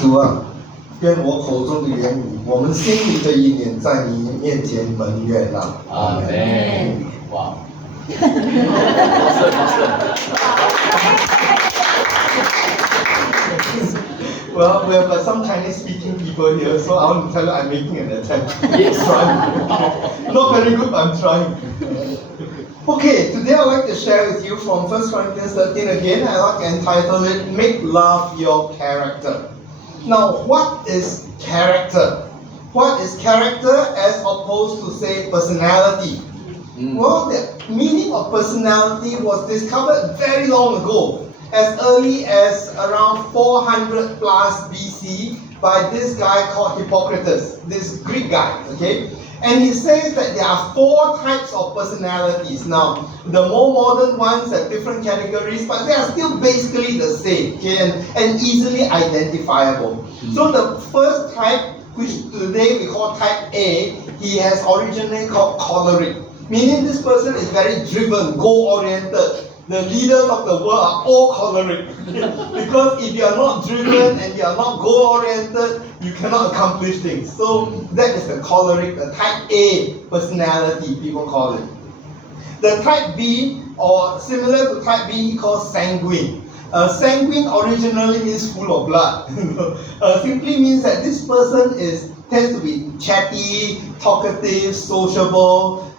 主啊，愿我口中的言语，我们心里的意念，在你面前蒙悦纳。阿门。哇！Well, we have some Chinese speaking people here, so I want to tell you I'm making an attempt. Yes. Trying. Not very good, but I'm trying. Okay, today I'd like to share with you from 1 Corinthians 13 again. I like to entitle it, Make Love Your Character. Now, what is character? What is character as opposed to, say, personality? Well, the meaning of personality was discovered very long ago, as early as around 400 plus BC by this guy called Hippocrates, this Greek guy, okay? And he says that there are 4 types of personalities. Now, the more modern ones have different categories, but they are still basically the same, okay, and easily identifiable. So the first type, which today we call type A, he has originally called choleric, meaning this person is very driven, goal-oriented. The leaders of the world are all choleric. Because if you are not driven and you are not goal-oriented, you cannot accomplish things. So that is the choleric, the type A personality, people call it. The type B, or similar to type B, he calls sanguine. Sanguine originally means full of blood. Simply means that this person tends to be chatty, talkative, sociable,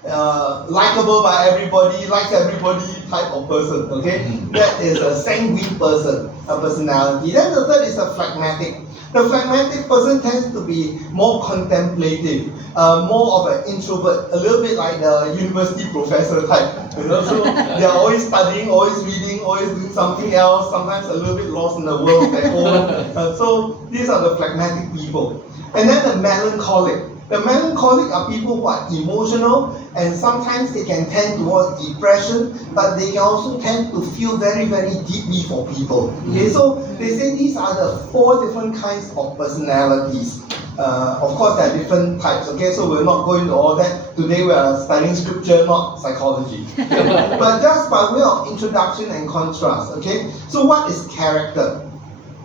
likable by everybody, likes everybody type of person, okay? That is a sanguine person, a personality. Then the third is a phlegmatic. The phlegmatic person tends to be more contemplative, more of an introvert, a little bit like the university professor type. You know, so they are always studying, always reading, always doing something else, sometimes a little bit lost in the world at home. So these are the phlegmatic people. And then the melancholic. The melancholic are people who are emotional, and sometimes they can tend towards depression, but they can also tend to feel very, very deeply for people. Okay, so they say these are the 4 different kinds of personalities. Of course, there are different types. Okay, so we're not going to all that. Today we are studying scripture, not psychology. But just by way of introduction and contrast. Okay, so what is character?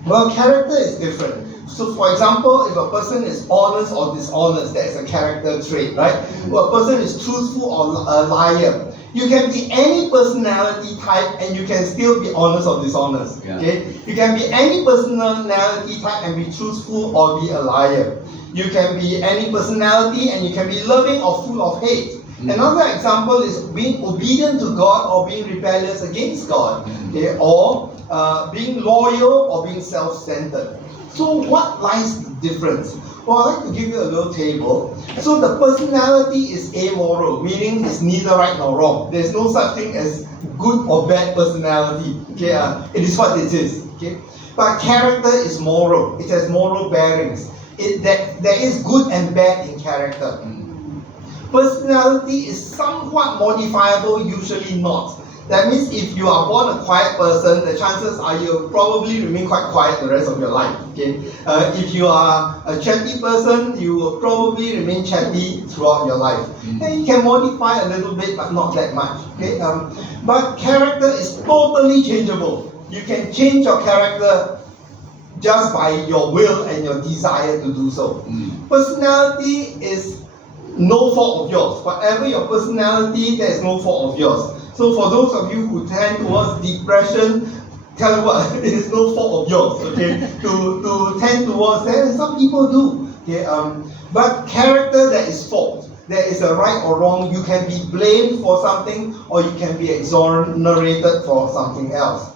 Well, character is different. So, for example, if a person is honest or dishonest, that is a character trait, right? Well, a person is truthful or a liar. You can be any personality type and you can still be honest or dishonest. Okay? You can be any personality type and be truthful or be a liar. You can be any personality and you can be loving or full of hate. Another example is being obedient to God or being rebellious against God. Okay? Or being loyal or being self-centered. So what lies the difference? Well, I'd like to give you a little table. So the personality is amoral, meaning it's neither right nor wrong. There's no such thing as good or bad personality. Okay, it is what it is. Okay, but character is moral. It has moral bearings. There is good and bad in character. Personality is somewhat modifiable, usually not. That means if you are born a quiet person, the chances are you'll probably remain quite quiet the rest of your life. Okay? If you are a chatty person, you will probably remain chatty throughout your life. And you can modify a little bit, but not that much. Okay? But character is totally changeable. You can change your character just by your will and your desire to do so. Personality is no fault of yours. Whatever your personality, there is no fault of yours. So for those of you who tend towards depression, tell you what, it is no fault of yours, okay? to tend towards that, and some people do. Okay? But character, there is fault. There is a right or wrong. You can be blamed for something, or you can be exonerated for something else.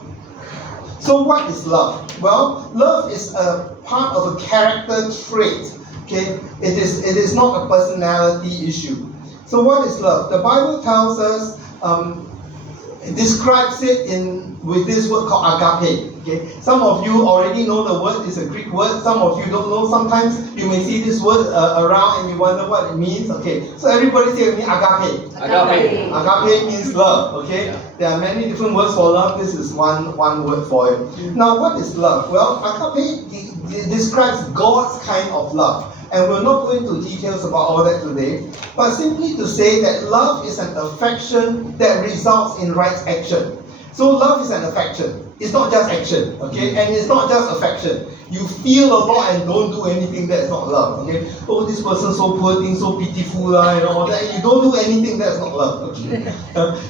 So what is love? Well, love is a part of a character trait. Okay? It is not a personality issue. So what is love? The Bible tells us, describes it with this word called agape. Okay? Some of you already know the word. It's a Greek word. Some of you don't know. Sometimes you may see this word around and you wonder what it means. Okay, so everybody say with me, agape. Agape. Agape means love. Okay, there are many different words for love. This is one word for it. Now, what is love? Well, agape describes God's kind of love. And we're not going into details about all that today, but simply to say that love is an affection that results in right action. So love is an affection. it's not just action, okay? And it's not just affection. You feel a lot and don't do anything, that's not love, okay? Oh, this person so poor thing, so pitiful, and all that. You don't do anything, that's not love, okay?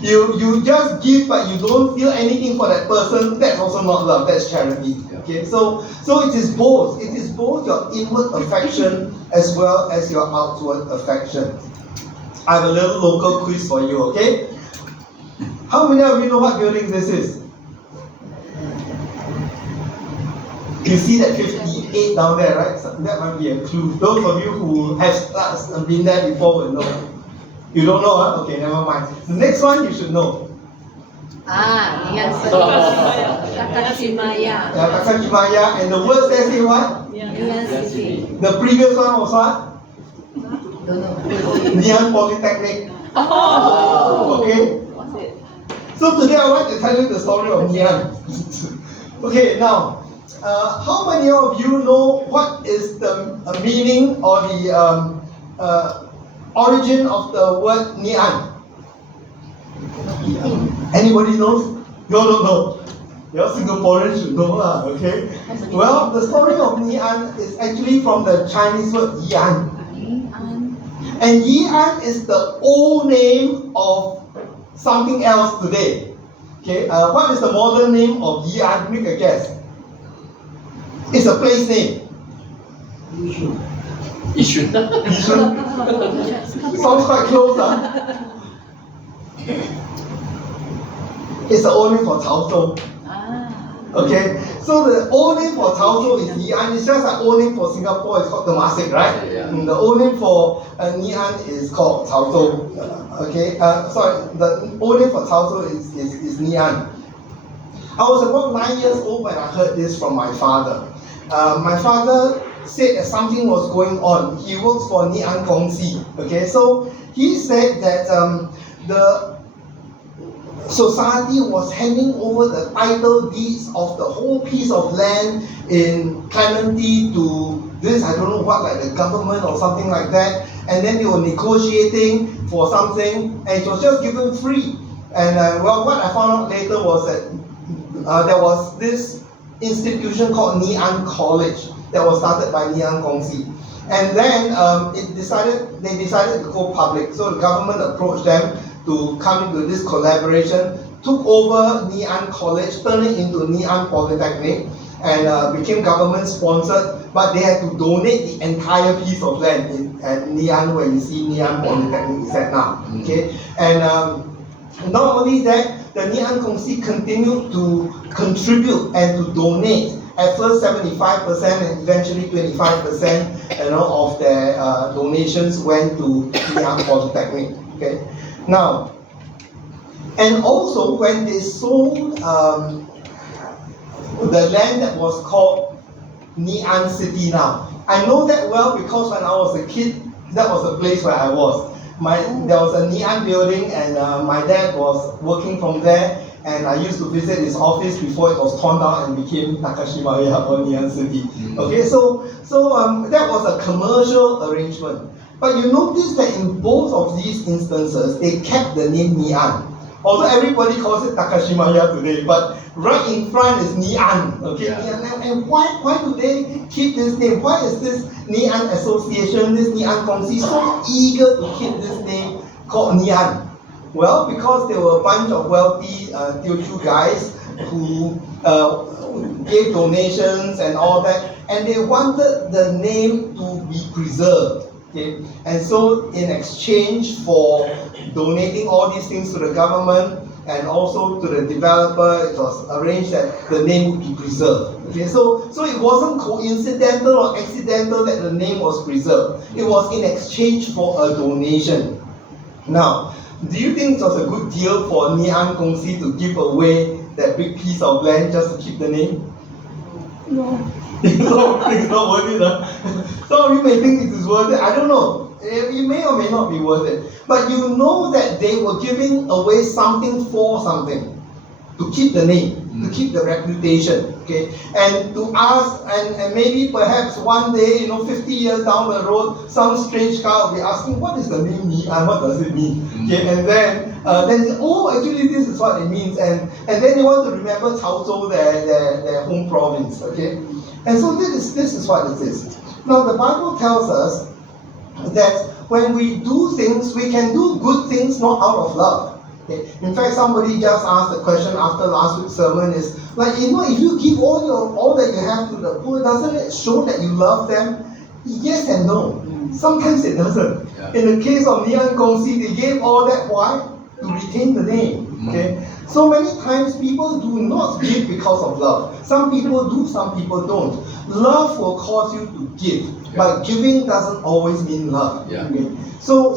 You just give, but you don't feel anything for that person, that's also not love, that's charity, okay? So it is both. It is both your inward affection as well as your outward affection. I have a little local quiz for you, okay? How many of you know what building this is? You see that 58 down there, right? So that might be a clue. Those of you who have been there before will know. You don't know, huh? Okay, never mind. The next one you should know. Nian Takashimaya. Yeah, Takashimaya, and the words there say what? Nian City. The previous one was what? Don't know. Nian Polytechnic. Oh. Okay? What's it? So today I want to tell you the story of Nian. Okay, now, how many of you know what is the meaning or the origin of the word Nian? Anybody knows? You all don't know. Your Singaporeans should know, okay? Well, the story of Nian is actually from the Chinese word Yi'an. And Yi'an is the old name of something else today. Okay, what is the modern name of Yi'an? Make a guess. It's a place name. Yishun. Yishun? Sounds quite close, huh? It's the old name for Chaozhou. Okay, so the old name for Chaozhou is Yi'an. It's just like old name for Singapore is called Temasek, right? Yeah. The old name for Nian is called Chaozhou. Okay, sorry, the old name for Chaozhou is Nian. I was about 9 years old when I heard this from my father. My father said that something was going on. He works for Nian Gongxi. Okay, so he said that the society was handing over the title deeds of the whole piece of land in Clementi to this, I don't know what, like the government or something like that. And then they were negotiating for something, and it was just given free. And well, what I found out later was that there was this institution called Nian College that was started by Nian Gongxi. And then they decided to go public. So the government approached them to come into this collaboration, took over Nian College, turned it into Nian Polytechnic, and became government sponsored, but they had to donate the entire piece of land at Nian, where you see Nian Polytechnic is at now. Okay, and not only that, the Nian Gongxi continued to contribute and to donate. At first 75% and eventually 25% of their donations went to Nian Polytechnic. Okay, now, and also when they sold the land that was called Nian City now. I know that well because when I was a kid, that was the place where I was. There was a Nian building, and my dad was working from there, and I used to visit his office before it was torn down and became Takashimaya or Nian City. Okay, so that was a commercial arrangement. But you notice that in both of these instances, they kept the name Nian. Although everybody calls it Takashimaya today, but right in front is Nian. Okay, Yeah. and why do they keep this name? Why is this Nian Association, this Nian Gongxi, so eager to keep this name called Nian? Well, because there were a bunch of wealthy Teochew guys who gave donations and all that, and they wanted the name to be preserved. Okay? And so in exchange for donating all these things to the government and also to the developer, it was arranged that the name would be preserved. Okay? So it wasn't coincidental or accidental that the name was preserved. It was in exchange for a donation. Now, do you think it was a good deal for Nian Gongxi to give away that big piece of land just to keep the name? No. It's not worth it. Some of you may think it is worth it. I don't know. It may or may not be worth it. But you know that they were giving away something for something. To keep the name, to keep the reputation. Okay, and to ask, and maybe perhaps one day, 50 years down the road, some strange guy will be asking, what is the name Ngee-Ann? What does it mean? Okay, and then oh, actually this is what it means, and then they want to remember Cao Zhou, their home province. Okay, and so this is what it is. Now the Bible tells us that when we do things, we can do good things not out of love. Okay. In fact, somebody just asked the question after last week's sermon is like, if you give all that you have to the poor, doesn't it show that you love them? Yes and no. Sometimes it doesn't. Yeah. In the case of Ngee-Ann Gongxi, they gave all that, why? To retain the name. Okay. So many times people do not give because of love. Some people do, some people don't. Love will cause you to give, but giving doesn't always mean love. Yeah. Okay? So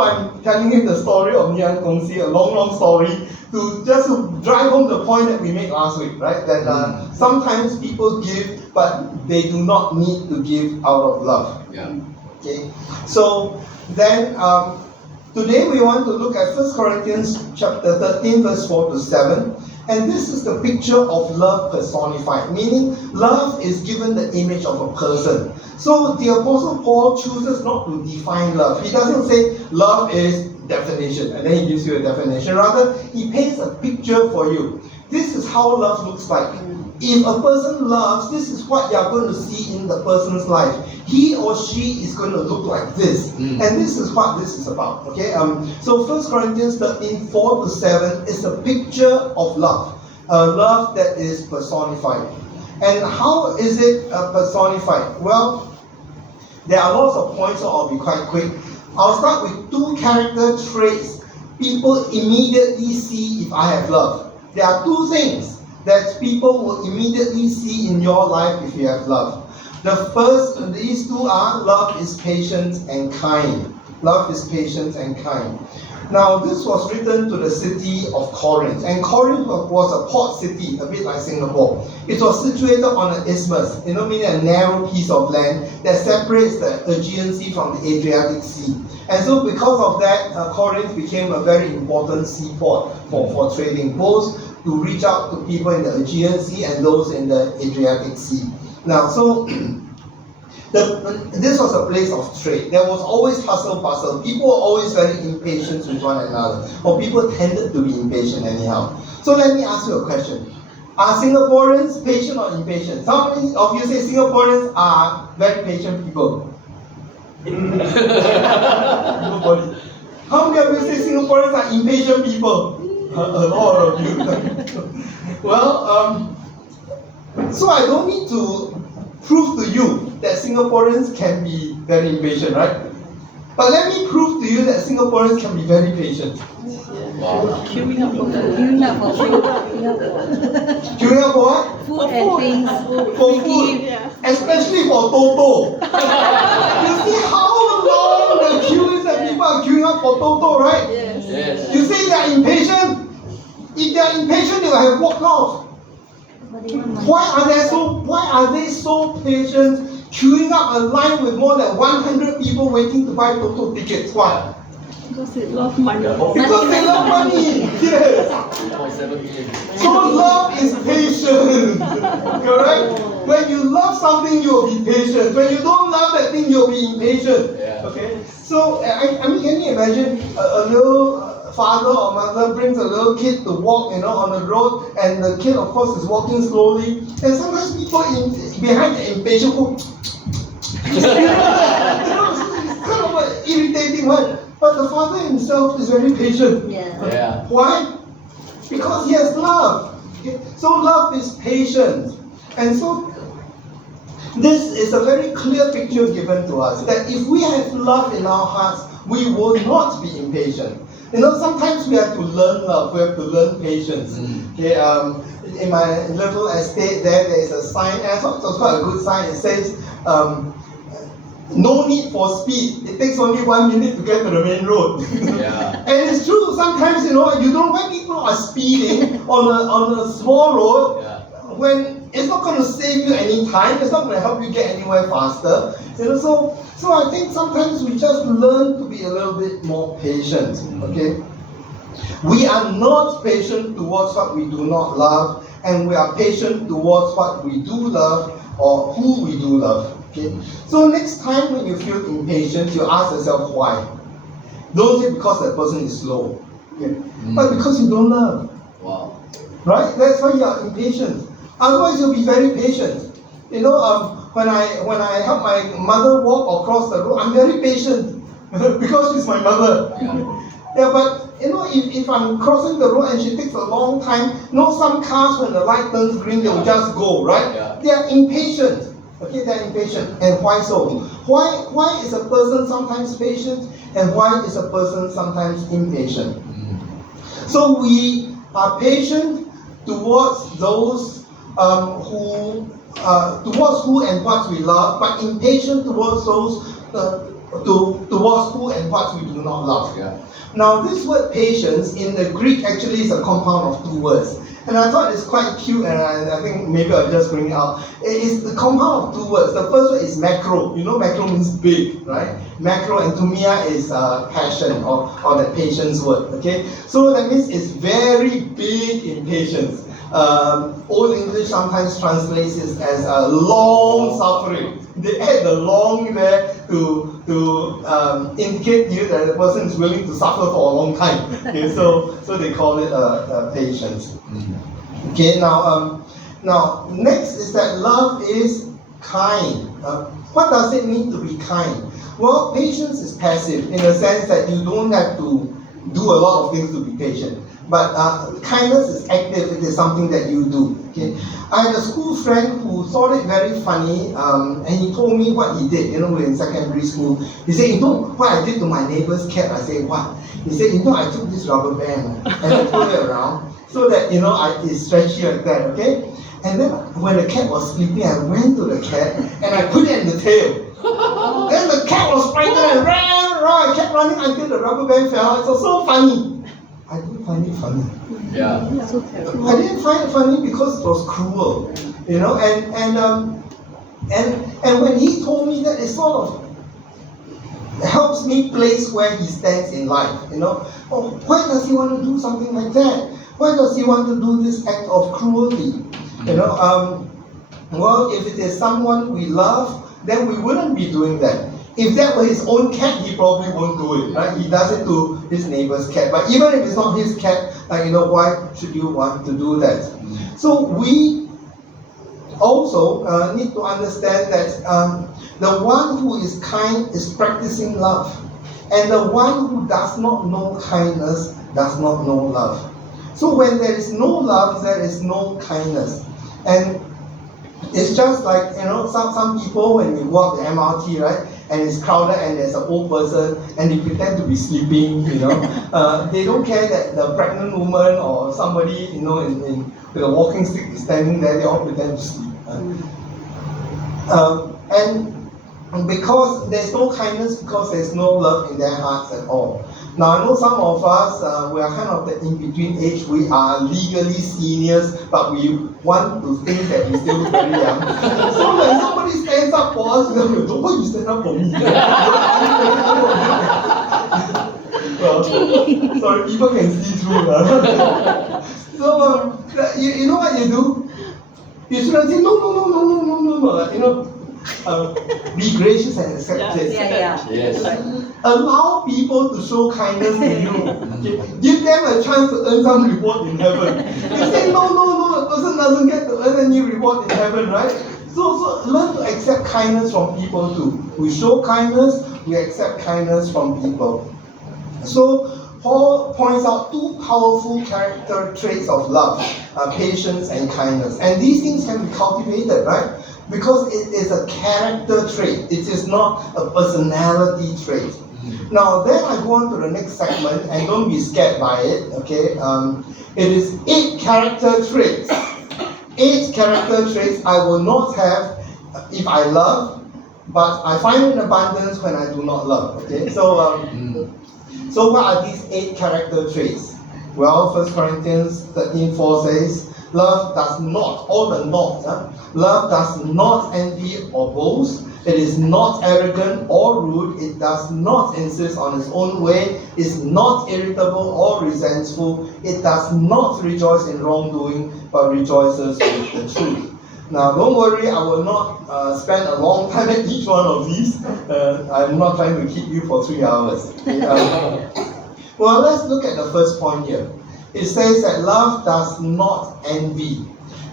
I'm telling you the story of Ngee-Ann Gongxi, a long story, to drive home the point that we made last week, right? That sometimes people give, but they do not need to give out of love. Yeah. Okay. So then today we want to look at 1 Corinthians chapter 13, verse 4 to 7. And this is the picture of love personified, meaning love is given the image of a person. So the Apostle Paul chooses not to define love. He doesn't say love is definition, and then he gives you a definition. Rather, he paints a picture for you. This is how love looks like. If a person loves, this is what you are going to see in the person's life. He or she is going to look like this. And this is what this is about. Okay. So 1 Corinthians 13, 4 to 7 is a picture of love. A love that is personified. And how is it personified? Well, there are lots of points, so I'll be quite quick. I'll start with two character traits people immediately see if I have love. There are two things that people will immediately see in your life if you have love. The first, these two are, love is patient and kind. Love is patient and kind. Now, this was written to the city of Corinth, and Corinth was a port city, a bit like Singapore. It was situated on an isthmus, meaning a narrow piece of land that separates the Aegean Sea from the Adriatic Sea. And so because of that, Corinth became a very important seaport for trading, both to reach out to people in the Aegean Sea and those in the Adriatic Sea. Now, so this was a place of trade. There was always hustle bustle. People were always very impatient with one another, or people tended to be impatient anyhow. So let me ask you a question. Are Singaporeans patient or impatient? How many of you say Singaporeans are very patient people? Nobody. How many of you say Singaporeans are impatient people? A lot of you. Well, so I don't need to prove to you that Singaporeans can be very impatient, right? But let me prove to you that Singaporeans can be very patient. Wow. Queuing up for food. Queuing up for what? Food and things. For food. Especially for Toto. You see how long the queue is that people are queuing up for Toto, right? Yes. You say they are impatient? If they are impatient, they will have walked off. Why are they so patient, queuing up a line with more than 100 people waiting to buy Toto tickets? Why? Because they love money. Because they love money. Yes. 2.7 million. So love is patient. Correct? When you love something, you'll be patient. When you don't love that thing, you'll be impatient. Yeah. Okay? So, I mean, can you imagine a little father or mother brings a little kid to walk, on the road, and the kid, of course, is walking slowly, and sometimes people behind the impatient go, it's kind of an irritating one. But the father himself is very patient. Yeah. Why? Because he has love. Okay? So love is patient. And so this is a very clear picture given to us that if we have love in our hearts, we will not be impatient. Sometimes we have to learn love, we have to learn patience. Okay, in my little estate there is a sign, and I thought it was quite a good sign. It says, no need for speed. It takes only 1 minute to get to the main road. Yeah. And it's true, sometimes, you don't know when people are speeding on a small road, when it's not going to save you any time, it's not going to help you get anywhere faster. So I think sometimes we just learn to be a little bit more patient. Okay? We are not patient towards what we do not love, and we are patient towards what we do love or who we do love. Okay? So next time when you feel impatient, you ask yourself why. Don't say because that person is slow, okay? But because you don't love. Wow. Right? That's why you are impatient. Otherwise, you'll be very patient. You know, when I help my mother walk across the road, I'm very patient because she's my mother. Yeah, but you know, if I'm crossing the road and she takes a long time, you know, some cars when the light turns green, they'll just go, right? Yeah. They are impatient. Okay, they're impatient. And why so? Why is a person sometimes patient and why is a person sometimes impatient? So we are patient towards those towards who and what we love, but impatient towards those towards who and what we do not love. Yeah. Now, this word patience in the Greek actually is a compound of two words. And I thought it's quite cute, and I think maybe I'll just bring it out. It is the compound of two words. The first word is macro. You know, macro means big, right? Macro, and thumia is passion or the patience word. Okay, so that means it's very big in patience. Old English sometimes translates it as long suffering. They add the long there to indicate to you that the person is willing to suffer for a long time. Okay, so they call it patience. Okay, now next is that love is kind. What does it mean to be kind? Well, patience is passive in the sense that you don't have to do a lot of things to be patient. But kindness is active, it is something that you do. Okay? I had a school friend who thought it very funny, and he told me what he did, you know, in secondary school. He said, you know what I did to my neighbor's cat? I said, what? He said, you know, I took this rubber band and I put it around so that, you know, it's stretchy like that, okay? And then when the cat was sleeping, I went to the cat and I put it in the tail. Then the cat was frightened and ran around. I kept running until the rubber band fell out. It was so funny. I didn't find it funny. Yeah. So terrible. I didn't find it funny because it was cruel, you know. And when he told me that, it sort of helps me place where he stands in life, you know. Oh, why does he want to do something like that? Why does he want to do this act of cruelty? You know. Well, if it is someone we love, then we wouldn't be doing that. If that were his own cat, he probably won't do it, right? He does it to his neighbor's cat. But even if it's not his cat, you know, why should you want to do that? So we also need to understand that the one who is kind is practicing love. And the one who does not know kindness does not know love. So when there is no love, there is no kindness. And it's just like, you know, some people when you walk the MRT, right? And it's crowded and there's an old person and they pretend to be sleeping, you know. They don't care that the pregnant woman or somebody, you know, with a walking stick is standing there, they all pretend to sleep. And because there's no kindness, because there's no love in their hearts at all. Now I know some of us, we are kind of the in-between age, we are legally seniors, but we want to think that we still look very young. So when somebody stands up for us, we go, why you stand up for me? Well, sorry, people can see through. So you know what you do? You shouldn't say, no, you know, be gracious and accept it. Yes. Allow people to show kindness to you. Okay? Give them a chance to earn some reward in heaven. You say no, the person doesn't get to earn any reward in heaven, right? So learn to accept kindness from people too. We show kindness, we accept kindness from people. So Paul points out two powerful character traits of love, patience and kindness. And these things can be cultivated, right? Because it is a character trait. It is not a personality trait. Now then I go on to the next segment, and don't be scared by it, okay? It is 8 character traits. 8 character traits I will not have if I love, but I find in abundance when I do not love, okay? So what are these 8 character traits? Well, 1 Corinthians 13:4 says, Love does not, all the not, love does not envy or boast. It is not arrogant or rude. It does not insist on its own way. Is not irritable or resentful. It does not rejoice in wrongdoing, but rejoices with the truth. Now, don't worry, I will not spend a long time at each one of these. I'm not trying to keep you for 3 hours. Well, let's look at the first point here. It says that love does not envy.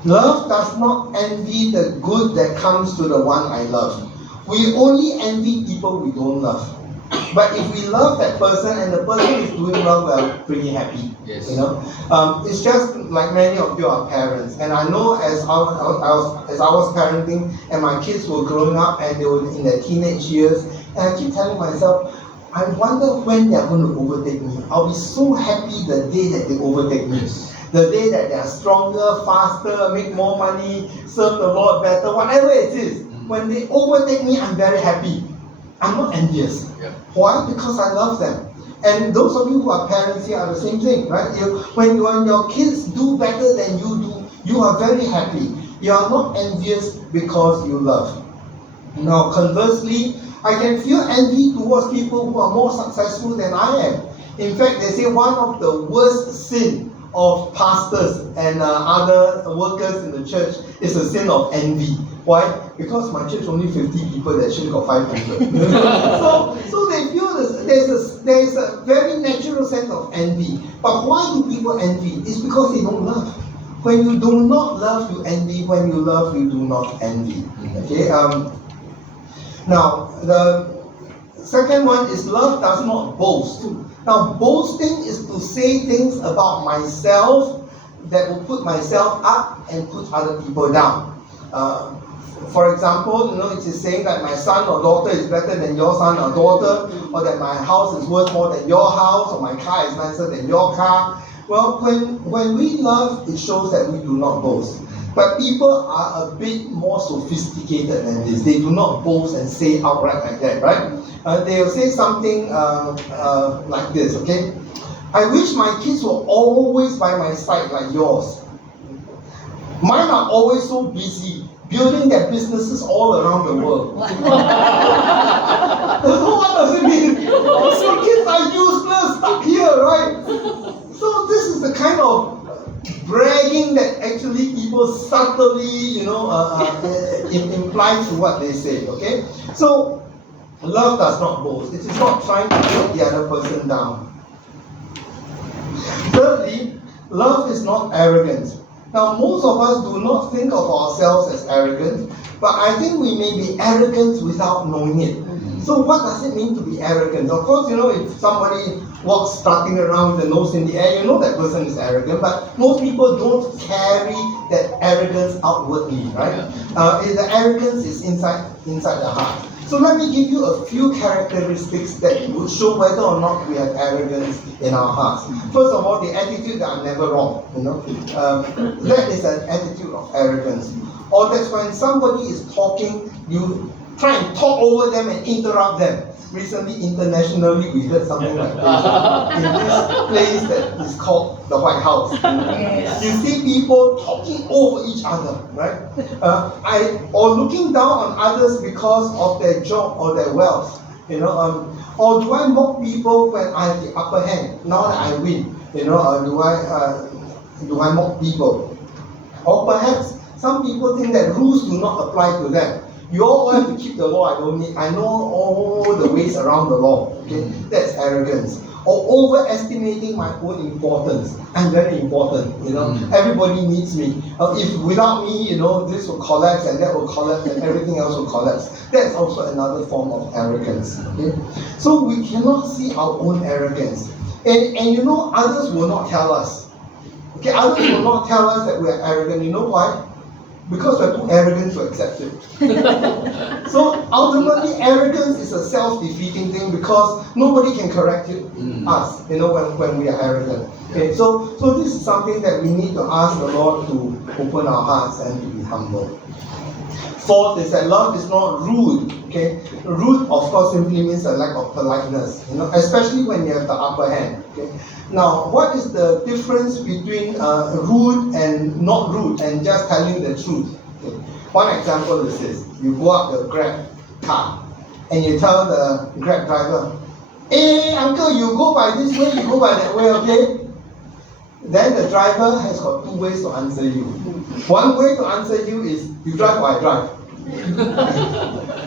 Love does not envy the good that comes to the one I love. We only envy people we don't love. But if we love that person and the person is doing well, we're pretty happy. Yes. You know, it's just like many of you are parents, and I know as I was parenting and my kids were growing up and they were in their teenage years, and I keep telling myself, I wonder when they're going to overtake me. I'll be so happy the day that they overtake me. The day that they are stronger, faster, make more money, serve the Lord better, whatever it is. When they overtake me, I'm very happy. I'm not envious. Yeah. Why? Because I love them. And those of you who are parents here are the same thing, right? When your kids do better than you do, you are very happy. You are not envious because you love. Now, conversely, I can feel envy towards people who are more successful than I am. In fact, they say one of the worst sin of pastors and other workers in the church is a sin of envy. Why? Because my church only 50 people, that should got 500. so they feel there's a very natural sense of envy. But why do people envy? It's because they don't love. When you do not love, you envy. When you love, you do not envy. Okay. Now the second one is love does not boast. Now boasting is to say things about myself that will put myself up and put other people down. For example, it is saying that my son or daughter is better than your son or daughter, or that my house is worth more than your house, or my car is nicer than your car. Well, when we love, it shows that we do not boast. But people are a bit more sophisticated than this. They do not boast and say outright like that, right? They will say something like this, okay? I wish my kids were always by my side like yours. Mine are always so busy building their businesses all around the world. What does it mean? Your kids are useless, stuck here, right? So this is the kind of bragging that actually people subtly, imply through what they say, okay? So, love does not boast. It is not trying to put the other person down. Thirdly, love is not arrogant. Now, most of us do not think of ourselves as arrogant, but I think we may be arrogant without knowing it. So what does it mean to be arrogant? Of course, if somebody walks strutting around with the nose in the air, you know that person is arrogant, but most people don't carry that arrogance outwardly, right? The arrogance is inside the heart. So let me give you a few characteristics that would show whether or not we have arrogance in our hearts. First of all, the attitude that I'm never wrong, that is an attitude of arrogance. Or that's when somebody is talking, you try and talk over them and interrupt them. Recently, internationally, we heard something like this in this place that is called the White House. Yes. You see people talking over each other, right? Or looking down on others because of their job or their wealth. Or do I mock people when I have the upper hand? Now that I win, do I mock people? Or perhaps some people think that rules do not apply to them. You all have to keep the law. I know all the ways around the law. Okay, that's arrogance. Or overestimating my own importance. I'm very important. Everybody needs me. If without me, this will collapse and that will collapse and everything else will collapse. That's also another form of arrogance. Okay, so we cannot see our own arrogance, and others will not tell us. Okay, others will not tell us that we are arrogant. You know why? Because we're too arrogant to accept it. So ultimately, arrogance is a self-defeating thing because nobody can correct us, when we are arrogant. Okay, so this is something that we need to ask the Lord to open our hearts and to be humble. Fourth is that love is not rude. Okay, rude of course simply means a lack of politeness, especially when you have the upper hand. Okay, now what is the difference between rude and not rude and just telling the truth? Okay. One example is this: you go up the Grab car and you tell the Grab driver, "Hey uncle, you go by this way, you go by that way, okay?" Then the driver has got two ways to answer you. One way to answer you is, you drive or I drive.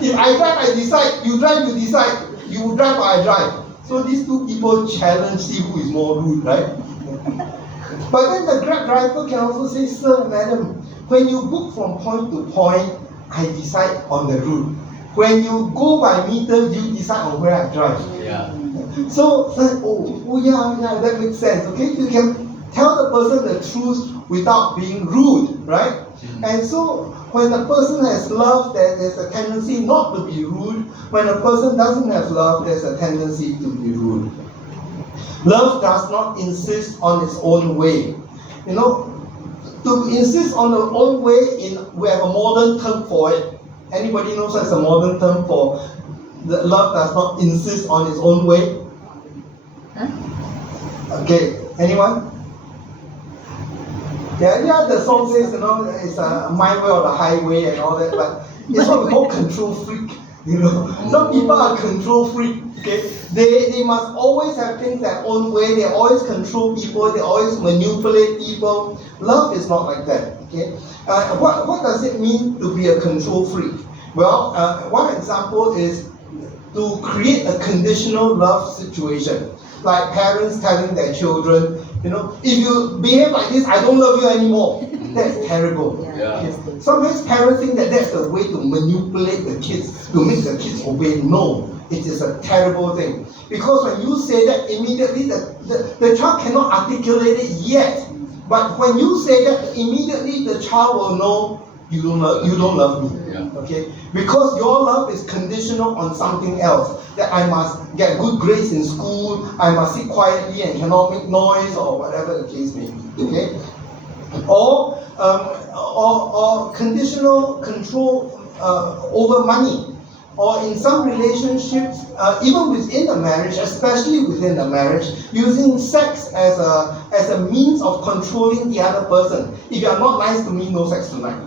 If I drive, I decide. You drive, you decide. You drive or I drive. So these two people challenge, see who is more rude, right? But then the Grab driver can also say, "Sir, madam, when you book from point to point, I decide on the route. When you go by meter, you decide on where I drive." Yeah. So, yeah, that makes sense. Okay, you can tell the person the truth without being rude, right? And so, when a person has love, there's a tendency not to be rude. When a person doesn't have love, there's a tendency to be rude. Love does not insist on its own way. To insist on the own way, we have a modern term for it. Anybody knows there's a modern term for the love does not insist on its own way? Huh? Okay, anyone? Yeah, the song says, it's my way or the highway and all that, but it's what we call control freak. Some people are control freak. Okay, they must always have things their own way. They always control people. They always manipulate people. Love is not like that. Okay, what does it mean to be a control freak? Well, one example is to create a conditional love situation, like parents telling their children, if you behave like this, I don't love you anymore. That's terrible. Yeah. Okay. Sometimes parents think that that's the way to manipulate the kids, to make the kids obey. No, it is a terrible thing. Because when you say that, immediately the child cannot articulate it yet. But when you say that, immediately the child will know you don't love me. Yeah. Okay? Because your love is conditional on something else. That I must get good grades in school, I must sit quietly and cannot make noise, or whatever the case may be. Okay? Or conditional control over money. Or in some relationships, even within the marriage, especially within the marriage, using sex as a means of controlling the other person. If you are not nice to me, no sex tonight.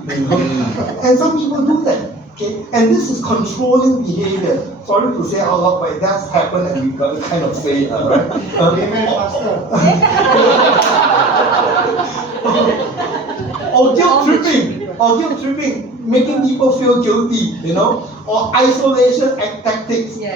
And some people do that. Okay, and this is controlling behavior. Sorry to say out loud, but it does happen, and we've got to kind of say it, right? Amen, Pastor. Or guilt tripping, making people feel guilty, or isolation tactics. The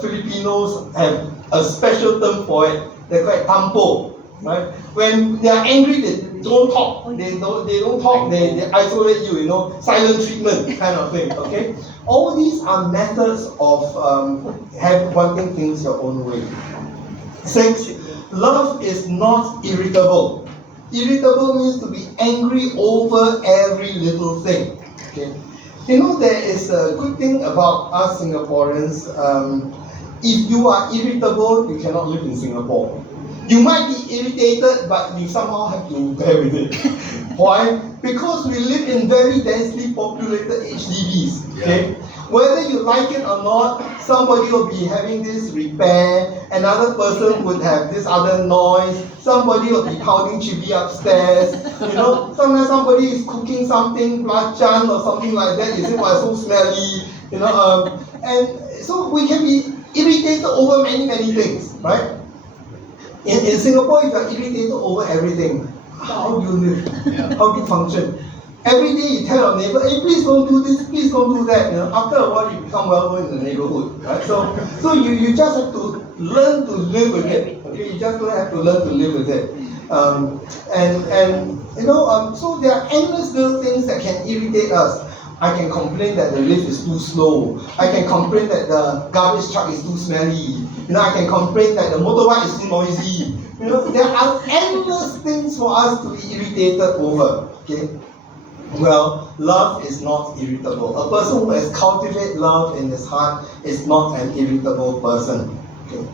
Filipinos have a special term for it. They call it tampo, right? When they are angry, they don't talk. They don't talk. They isolate you. Silent treatment kind of thing. Okay. All these are methods of wanting things your own way. 6. Love is not irritable. Irritable means to be angry over every little thing. Okay. There is a good thing about us Singaporeans. If you are irritable, you cannot live in Singapore. You might be irritated, but you somehow have to bear with it. Why? Because we live in very densely populated HDBs. Okay? Yeah. Whether you like it or not, somebody will be having this repair, another person would have this other noise, somebody will be pounding chili upstairs, sometimes somebody is cooking something, belacan or something like that, you say, "Why so smelly?" And so we can be irritated over many, many things, right? In Singapore, if you're irritated over everything, how do you live? Yeah. How do you function? Every day you tell your neighbor, "Hey, please don't do this, please don't do that." After a while, you become well known in the neighborhood, right? So you just have to learn to live with it. Okay, you just have to learn to live with it. So there are endless little things that can irritate us. I can complain that the lift is too slow. I can complain that the garbage truck is too smelly. I can complain that the motorbike is too noisy. There are endless things for us to be irritated over. Okay. Well, love is not irritable. A person who has cultivated love in his heart is not an irritable person. Okay.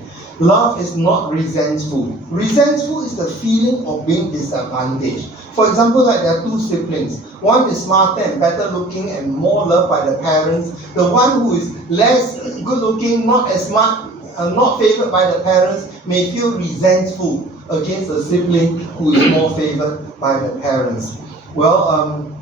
Love is not resentful. Resentful is the feeling of being disadvantaged. For example, like there are two siblings. One is smarter and better looking and more loved by the parents. The one who is less good looking, not as smart, not favored by the parents, may feel resentful against the sibling who is more favored by the parents. Well,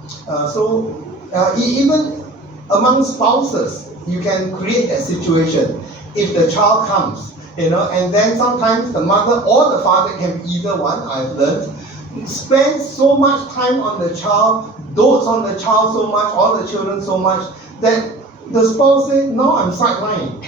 even among spouses, you can create a situation. If the child comes, and then sometimes the mother or the father can be either one, I've learned, spend so much time on the child, dotes on the child so much, all the children so much, that the spouse says, no, I'm sidelined,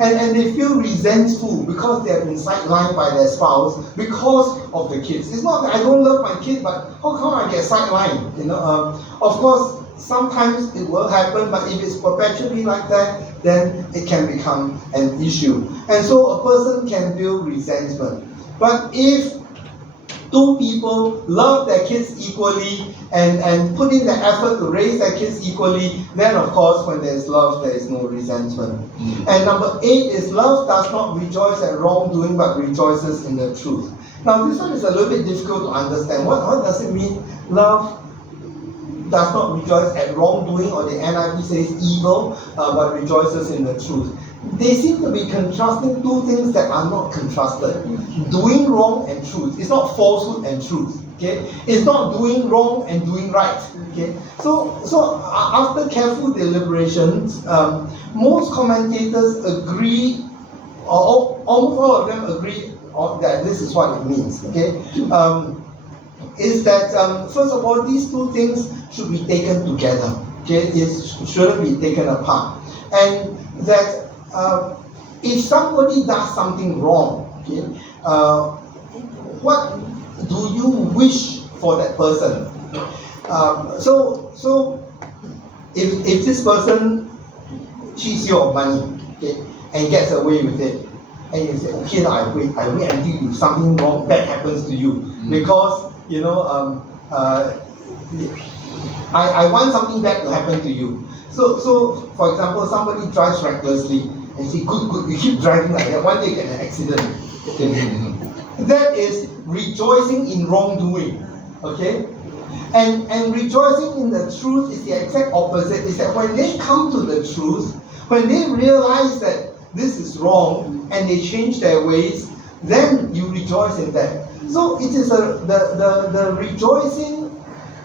and they feel resentful because they have been sidelined by their spouse because of the kids. It's not that I don't love my kid, but how come I get sidelined? Of course, sometimes it will happen, but if it's perpetually like that, then it can become an issue. And so a person can feel resentment. But if two people love their kids equally and put in the effort to raise their kids equally, then of course when there is love, there is no resentment. And number 8 is love does not rejoice at wrongdoing but rejoices in the truth. Now this one is a little bit difficult to understand. What does it mean? Love does not rejoice at wrongdoing, or the NIV says evil, but rejoices in the truth. They seem to be contrasting two things that are not contrasted. Doing wrong and truth. It's not falsehood and truth. Okay? It's not doing wrong and doing right. Okay? So after careful deliberations, most commentators agree, or almost all of them agree that this is what it means. Okay? Is that first of all, these two things should be taken together. Okay? It shouldn't be taken apart. And that if somebody does something wrong, okay, what do you wish for that person? So if this person cheats you of money, okay, and gets away with it, and you say, okay, I wait until something wrong, bad happens to you, because I want something bad to happen to you. So for example, somebody drives recklessly and say, good, you keep driving like that, one day you get an accident. Okay? That is rejoicing in wrongdoing. Okay? And rejoicing in the truth is the exact opposite. Is that when they come to the truth, when they realize that this is wrong and they change their ways, then you rejoice in that. So it is the rejoicing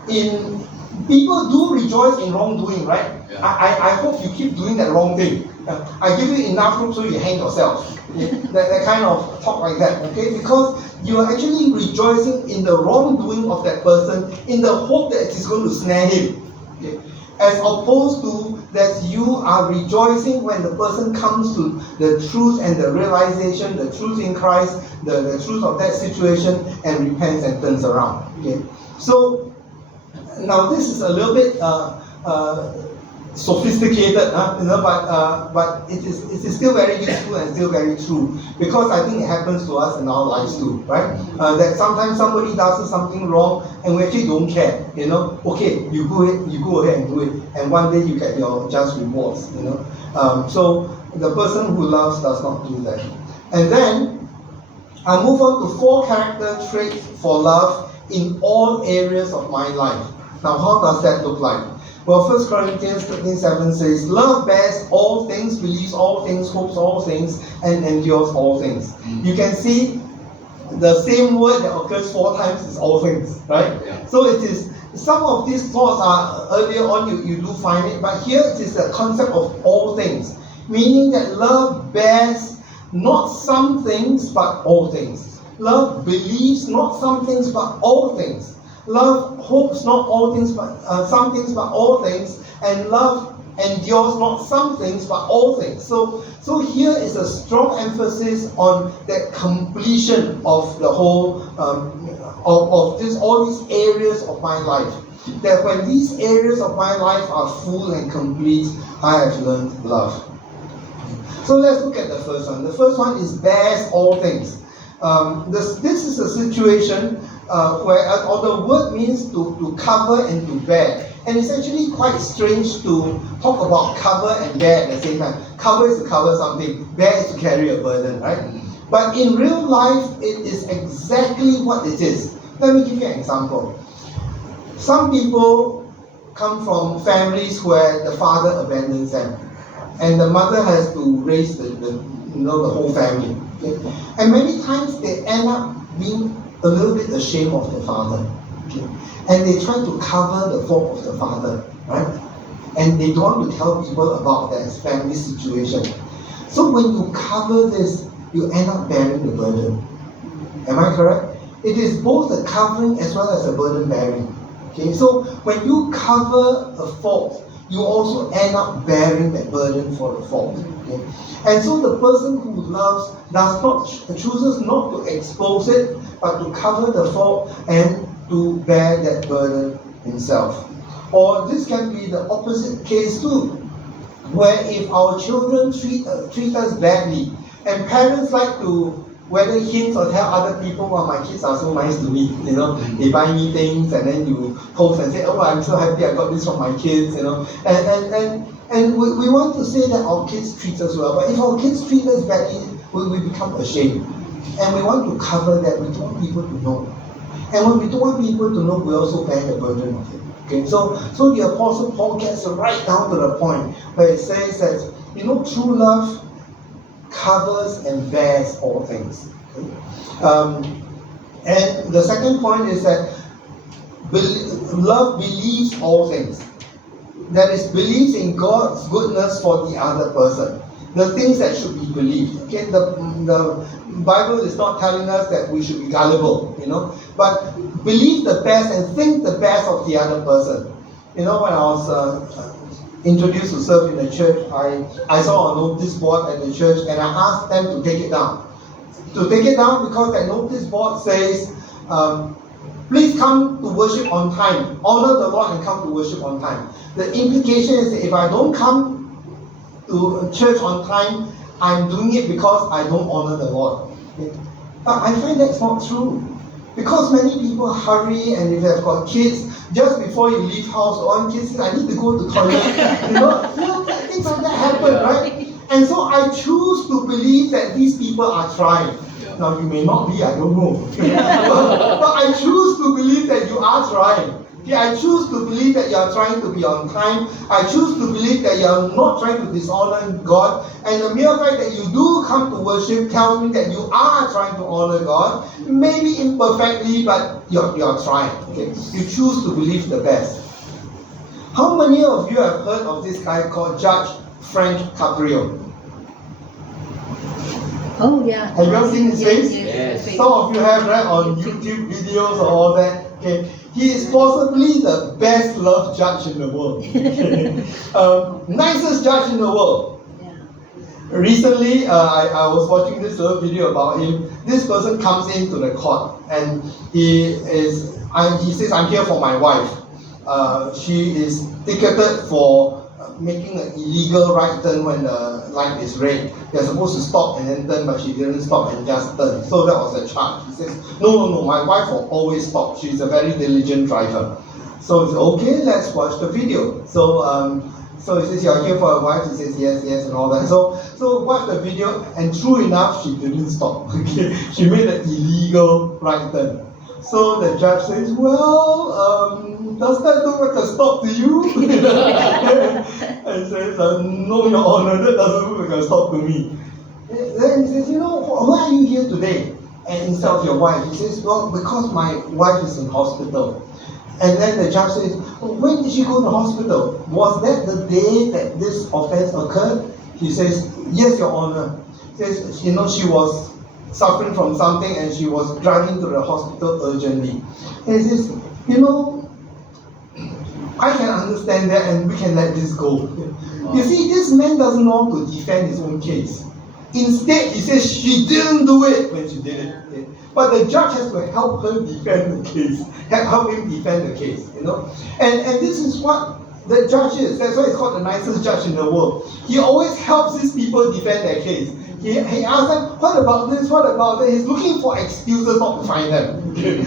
in, people do rejoice in wrongdoing, right? Yeah. I hope you keep doing that wrong thing. I give you enough room so you hang yourself. Okay? that kind of talk like that, okay? Because you are actually rejoicing in the wrongdoing of that person in the hope that it is going to snare him. Okay? As opposed to that you are rejoicing when the person comes to the truth and the realization, the truth in Christ, the truth of that situation, and repents and turns around. Okay? So now this is a little bit sophisticated, but it is still very useful and still very true, because I think it happens to us in our lives too, right? That sometimes somebody does something wrong and we actually don't care, Okay, you go ahead and do it, and one day you get your just rewards, So the person who loves does not do that. And then I move on to 4 character traits for love in all areas of my life. Now, how does that look like? Well, 1 Corinthians 13:7 says, love bears all things, believes all things, hopes all things, and endures all things. You can see the same word that occurs 4 times is all things, right? Yeah. So it is, some of these thoughts are earlier on, you do find it, but here it is the concept of all things, meaning that love bears not some things, but all things. Love believes not some things, but all things. Love hopes not all things, but some things, but all things, and love endures not some things, but all things. So here is a strong emphasis on that completion of the whole of this, all these areas of my life. That when these areas of my life are full and complete, I have learned love. So let's look at the first one. The first one is bears all things. This is a situation where, or the word means to cover and to bear. And it's actually quite strange to talk about cover and bear at the same time. Cover is to cover something, bear is to carry a burden, right? But in real life, it is exactly what it is. Let me give you an example. Some people come from families where the father abandons them, and the mother has to raise the whole family. Okay? And many times they end up being a little bit ashamed of their father. Okay? And they try to cover the fault of the father, right? And they don't want to tell people about their family situation. So when you cover this, you end up bearing the burden. Am I correct? It is both a covering as well as a burden bearing. Okay, so when you cover a fault, you also end up bearing that burden for the fault. Okay? And so the person who loves chooses not to expose it, but to cover the fault and to bear that burden himself. Or this can be the opposite case too, where if our children treat us badly, and parents like to whether hint or tell other people, well, my kids are so nice to me, they buy me things, and then you post and say, oh, I'm so happy I got this from my kids, and we want to say that our kids treat us well, but if our kids treat us badly, we become ashamed, and we want to cover that. We don't want people to know, and when we don't want people to know, we also bear the burden of it. Okay, so the Apostle Paul gets right down to the point where it says that true love covers and bears all things. Okay? And the second point is that love believes all things. That is, believes in God's goodness for the other person. The things that should be believed. Okay, the Bible is not telling us that we should be gullible, but believe the best and think the best of the other person. When I was introduced to serve in the church, I saw a notice board at the church, and I asked them to take it down. To take it down because that notice board says, please come to worship on time. Honor the Lord and come to worship on time. The implication is that if I don't come to church on time, I'm doing it because I don't honor the Lord. Okay? But I find that's not true. Because many people hurry, and if they've got kids, just before you leave house, one kid says, I need to go to the toilet. Things like that happen, right? And so I choose to believe that these people are trying. Now you may not be, I don't know. but I choose to believe that you are trying. Okay, I choose to believe that you are trying to be on time. I choose to believe that you are not trying to dishonor God. And the mere fact that you do come to worship tells me that you are trying to honor God. Maybe imperfectly, but you're trying. Okay? You choose to believe the best. How many of you have heard of this guy called Judge Frank Caprio? Oh, yeah. Have you ever seen his face? Yes. Some of you have, right, on YouTube videos or all that. Okay. He is possibly the best loved judge in the world. Nicest judge in the world. Yeah. Recently, I was watching this little video about him. This person comes into the court and he says, I'm here for my wife. She is ticketed for making an illegal right turn when the light is red. They're supposed to stop and then turn, but she didn't stop and just turned. So that was a charge. He says, no, my wife will always stop. She's a very diligent driver. So he said, okay, let's watch the video. So he says, you're here for a wife? He says, yes, and all that. So watch the video, and true enough, she didn't stop. Okay, she made an illegal right turn. So the judge says, well, does that look like a stop to you? And says, no, Your Honor, that doesn't look like a stop to me. Then he says, why are you here today? And instead of your wife, he says, well, because my wife is in hospital. And then the judge says, well, when did she go to hospital? Was that the day that this offense occurred? He says, yes, Your Honor. He says, she was suffering from something and she was driving to the hospital urgently. And he says, I can understand that and we can let this go. Wow. You see, this man doesn't know how to defend his own case. Instead, he says she didn't do it when she did it. Okay? But the judge has to help her defend the case, help him defend the case. And this is what the judge is. That's why it's called the nicest judge in the world. He always helps his people defend their case. He asks them, what about this, what about that? He's looking for excuses not to find them. Okay?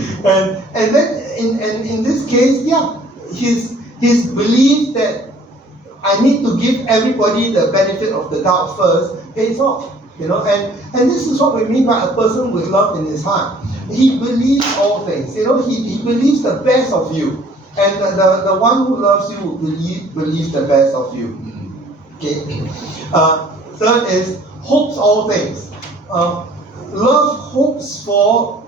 And then in this case, yeah, his belief that I need to give everybody the benefit of the doubt first pays off. And this is what we mean by a person with love in his heart. He believes all things, he believes the best of you. And the one who loves you will believes the best of you. Okay. Third is hopes all things. Love hopes for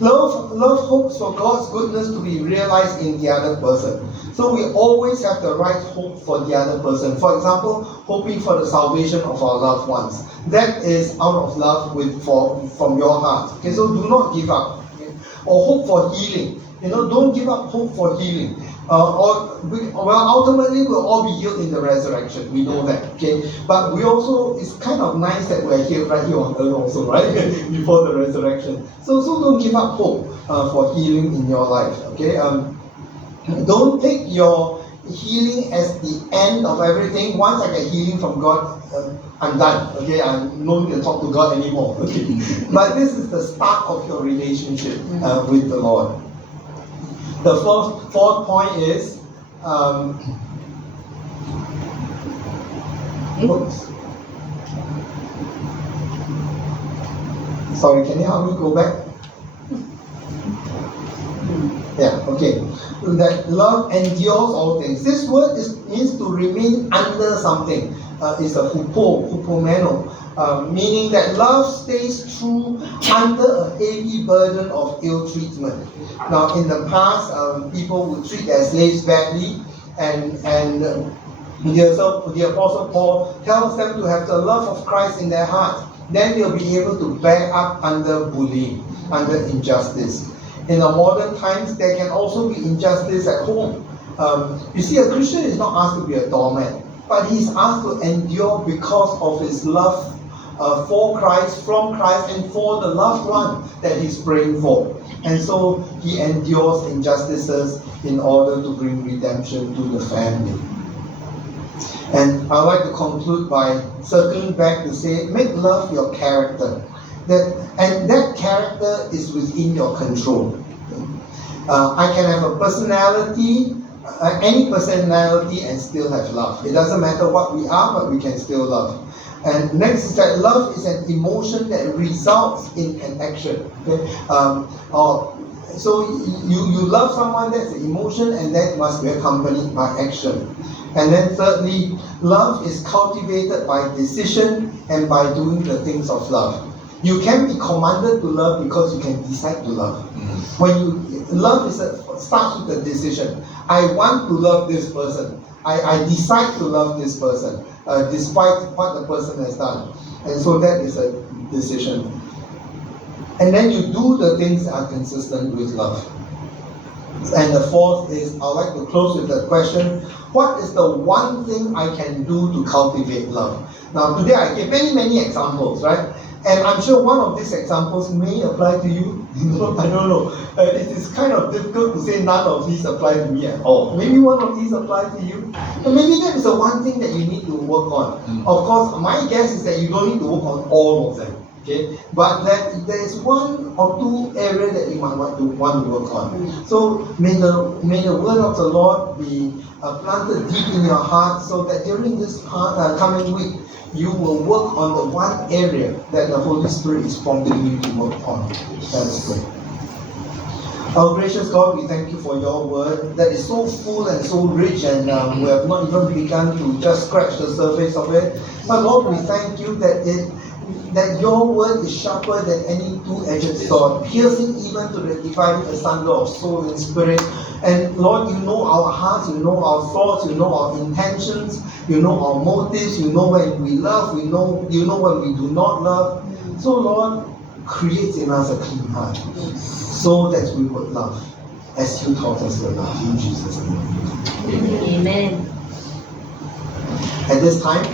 God's goodness to be realized in the other person. So we always have the right hope for the other person. For example, hoping for the salvation of our loved ones. That is out of love from your heart. Okay, so do not give up. Okay? Or hope for healing. Don't give up hope for healing. Ultimately we'll all be healed in the resurrection. We know that. Okay, but we also, it's kind of nice that we're healed right here on earth also, right? Before the resurrection. So don't give up hope for healing in your life. Okay. Don't take your healing as the end of everything. Once I get healing from God, I'm done. Okay, I'm no need to talk to God anymore. Okay, but this is the start of your relationship with the Lord. The fourth point is oops. Sorry, can you help me go back? Yeah, okay. That love endures all things. This word means to remain under something. It's a hupomeno, meaning that love stays true under a heavy burden of ill treatment. Now, in the past, people would treat their slaves badly, and the Apostle Paul tells them to have the love of Christ in their heart. Then they'll be able to bear up under bullying, under injustice. In the modern times, there can also be injustice at home. You see, a Christian is not asked to be a doormat, but he's asked to endure because of his love for Christ, from Christ, and for the loved one that he's praying for. And so he endures injustices in order to bring redemption to the family. And I'd like to conclude by circling back to say, make love your character. That character is within your control. I can have a personality, any personality, and still have love. It doesn't matter what we are, but we can still love. And next is that love is an emotion that results in an action. Okay? So you love someone, that's an emotion, and that must be accompanied by action. And then thirdly, love is cultivated by decision and by doing the things of love. You can be commanded to love because you can decide to love. Love starts with a decision. I want to love this person. I decide to love this person, despite what the person has done. And so that is a decision. And then you do the things that are consistent with love. And the fourth is, I'd like to close with the question, what is the one thing I can do to cultivate love? Now today I gave many examples, right? And I'm sure one of these examples may apply to you. I don't know. It is kind of difficult to say none of these apply to me at all. Maybe one of these apply to you. And maybe that is the one thing that you need to work on. Of course, my guess is that you don't need to work on all of them. Okay? But that there is one or two areas that you might want to work on. So may the word of the Lord be planted deep in your heart, so that during this coming week, you will work on the one area that the Holy Spirit is prompting you to work on. Let us pray. Our gracious God, we thank you for your word that is so full and so rich, and we have not even begun to just scratch the surface of it. But Lord, we thank you that your word is sharper than any two-edged sword, piercing even to the dividing asunder of soul and spirit. And Lord, you know our hearts, you know our thoughts, you know our intentions, you know our motives, you know when we love, you know when we do not love. So Lord, create in us a clean heart, so that we would love as you taught us to love. In Jesus' name. Amen. At this time,